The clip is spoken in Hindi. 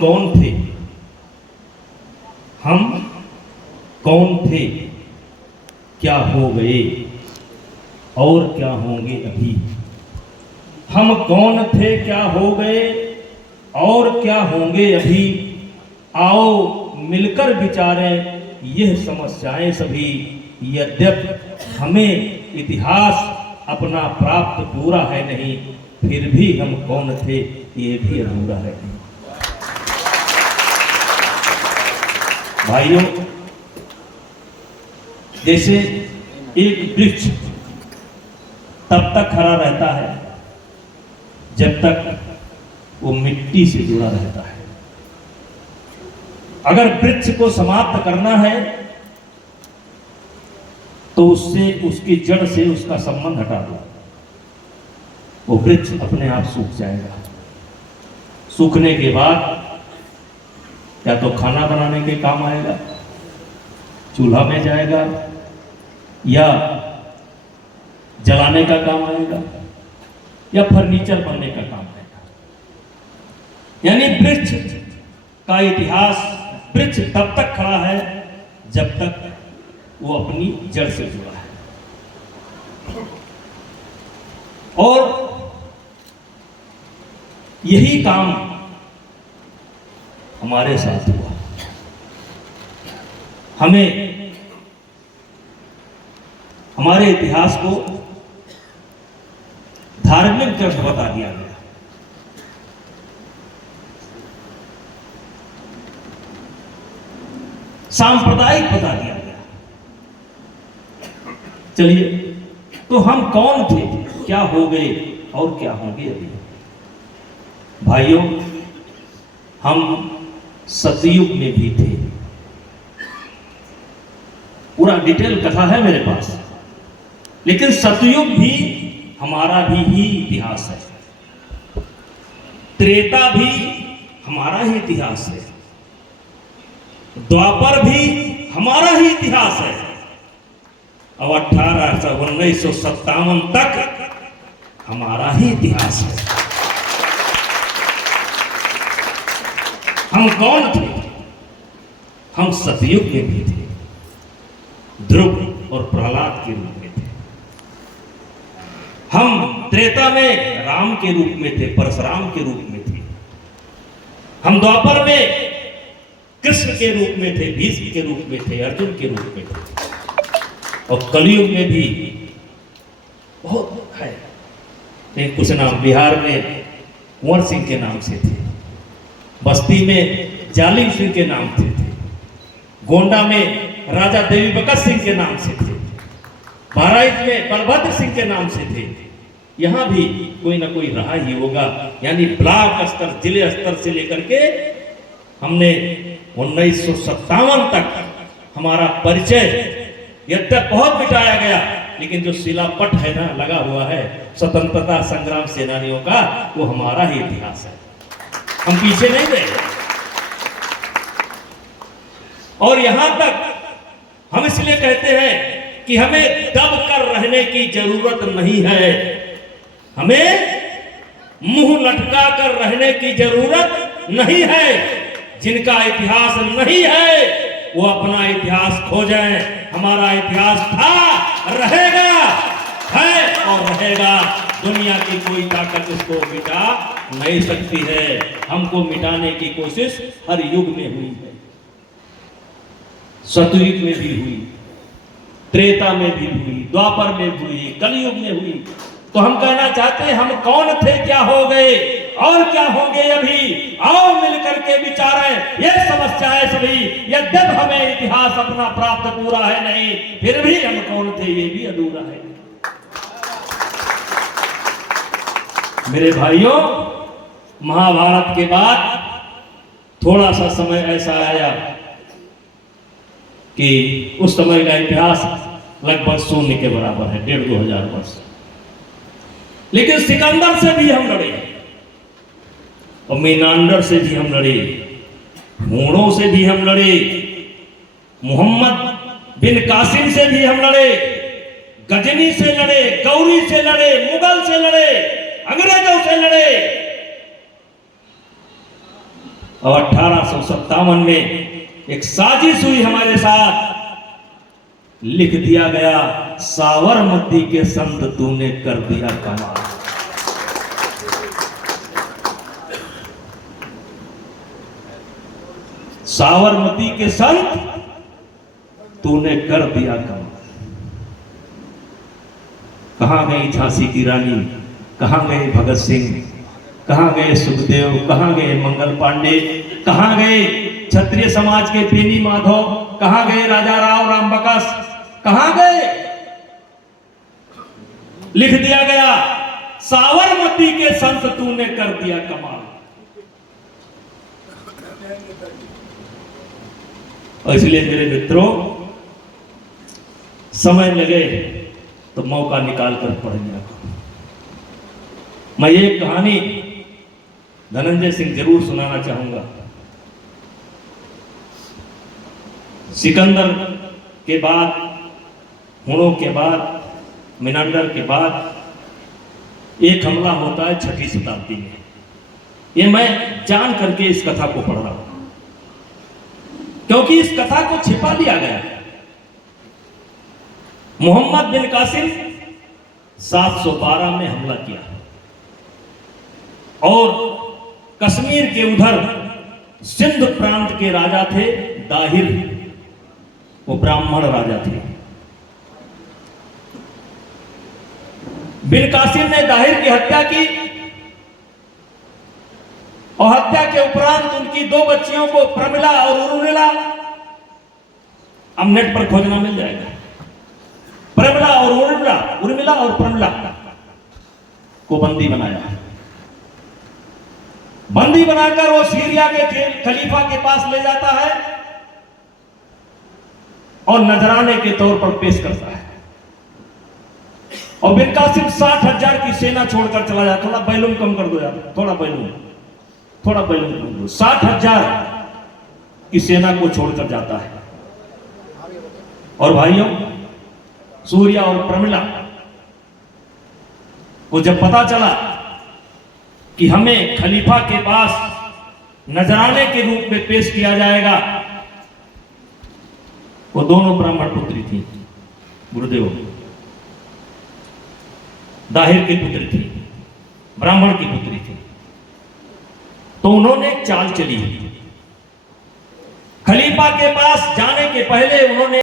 कौन थे, हम कौन थे, क्या हो गए और क्या होंगे अभी। हम कौन थे, क्या हो गए और क्या होंगे अभी। आओ मिलकर विचारें यह समस्याएं सभी। यद्यपि हमें इतिहास अपना प्राप्त पूरा है नहीं, फिर भी हम कौन थे ये भी अधूरा है नहीं। भाइयों, जैसे एक वृक्ष तब तक खड़ा रहता है जब तक वो मिट्टी से जुड़ा रहता है। अगर वृक्ष को समाप्त करना है तो उससे, उसकी जड़ से उसका संबंध हटा दो, वो वृक्ष अपने आप सूख जाएगा। सूखने के बाद या तो खाना बनाने के काम आएगा, चूल्हा में जाएगा, या जलाने का काम आएगा, या फर्नीचर बनने का काम आएगा। यानी वृक्ष का इतिहास, वृक्ष तब तक खड़ा है जब तक वो अपनी जड़ से जुड़ा है। और यही काम हमारे साथ हुआ। हमें हमारे इतिहास को धार्मिक ग्रंथ बता दिया गया। सांप्रदायिक बता दिया गया। चलिए, तो हम कौन थे, क्या हो गए और क्या होंगे अभी। भाइयों, हम सतयुग में भी थे। पूरा डिटेल कथा है मेरे पास, लेकिन सतयुग भी हमारा भी ही इतिहास है। त्रेता भी हमारा ही इतिहास है। द्वापर भी हमारा ही इतिहास है। अब 1957 तक हमारा ही इतिहास है। हम कौन थे? हम सतयुग में भी थे, ध्रुव और प्रहलाद के रूप में थे। हम त्रेता में राम के रूप में थे, परशुराम के रूप में थे। हम द्वापर में कृष्ण के रूप में थे, भीष्म के रूप में थे, अर्जुन के रूप में थे। और कलयुग में भी बहुत है। एक कुछ नाम बिहार में कुंवर सिंह के नाम से थे, बस्ती में जालिम सिंह के नाम से थे, गोंडा में राजा देवी बकत सिंह के नाम से थे, बहराइच में बलभद्र सिंह के नाम से थे। यहां भी कोई ना कोई रहा ही होगा। यानी ब्लॉक स्तर, जिले स्तर से लेकर के हमने 1957 तक हमारा परिचय, यद्यप बहुत मिटाया गया, लेकिन जो शिलापट है ना लगा हुआ है स्वतंत्रता संग्राम सेनानियों का, वो हमारा ही इतिहास है। हम पीछे नहीं गए। और यहां तक हम इसलिए कहते हैं कि हमें दब कर रहने की जरूरत नहीं है, हमें मुंह लटका कर रहने की जरूरत नहीं है। जिनका इतिहास नहीं है वो अपना इतिहास खोजें। हमारा इतिहास था, रहेगा, है और रहेगा। दुनिया की कोई ताकत इसको मिटा नहीं सकती है। हमको मिटाने की कोशिश हर युग में हुई है। सतयुग में भी हुई, त्रेता में भी हुई, द्वापर में भी हुई, कलयुग में हुई। तो हम कहना चाहते हैं, हम कौन थे, क्या हो गए और क्या होंगे अभी। आओ मिलकर के विचारें ये समस्याएं सभी। यद्यप हमें इतिहास अपना प्राप्त पूरा है नहीं, फिर भी हम कौन थे ये भी अधूरा है। मेरे भाइयों, महाभारत के बाद थोड़ा सा समय ऐसा आया कि उस समय का इतिहास लगभग शून्य के बराबर है, 1500-2000 वर्ष। लेकिन सिकंदर से भी हम लड़े, और मीनांडर से भी हम लड़े, हूणों से भी हम लड़े, मोहम्मद बिन कासिम से भी हम लड़े, गजनी से लड़े, गौरी से लड़े, मुगल से लड़े, अंग्रेजों से लड़े। और 1857 में एक साजिश हुई हमारे साथ, लिख दिया गया साबरमती के संत तूने कर दिया कमाल। साबरमती के संत तूने कर दिया कमाल। कहां गई झांसी की रानी, कहां गए भगत सिंह, कहां गए सुखदेव, कहां गए मंगल पांडे, कहां गए क्षत्रिय समाज के बेनी माधव, कहां गए राजा राव राम बकस, कहां गए? लिख दिया गया साबरमती के संत तूने कर दिया कमाल। और इसलिए मेरे मित्रों, समय लगे तो मौका निकाल कर पढ़िए। मैं ये कहानी धनंजय सिंह जरूर सुनाना चाहूंगा। सिकंदर के बाद, हुणों के बाद, मिनांडर के बाद एक हमला होता है 6वीं शताब्दी में। ये मैं जान करके इस कथा को पढ़ रहा हूं, क्योंकि इस कथा को छिपा दिया गया। मोहम्मद बिन कासिम 712 में हमला किया और कश्मीर के उधर सिंध प्रांत के राजा थे दाहिर, वो ब्राह्मण राजा थे। बिन कासिम ने दाहिर की हत्या की और हत्या के उपरांत उनकी 2 बच्चियों को प्रमिला और उर्मिला, अब नेट पर खोजना मिल जाएगा, प्रमिला और उर्मिला और प्रमिला को बंदी बनाया। बंदी बनाकर वो सीरिया के खलीफा के पास ले जाता है और नजराने के तौर पर पेश करता है। और बिन कासिम 60,000 की सेना छोड़कर चला जाता। थोड़ा बैलूम कम कर दो यार, थोड़ा बैलूम कम दो। 60,000 की सेना को छोड़कर जाता है। और भाइयों, सूर्या और प्रमिला को जब पता चला कि हमें खलीफा के पास नजराने के रूप में पेश किया जाएगा, वो दोनों ब्राह्मण पुत्री थी, गुरुदेव दाहिर की पुत्री थी, ब्राह्मण की पुत्री थी। तो उन्होंने चाल चली, खलीफा के पास जाने के पहले उन्होंने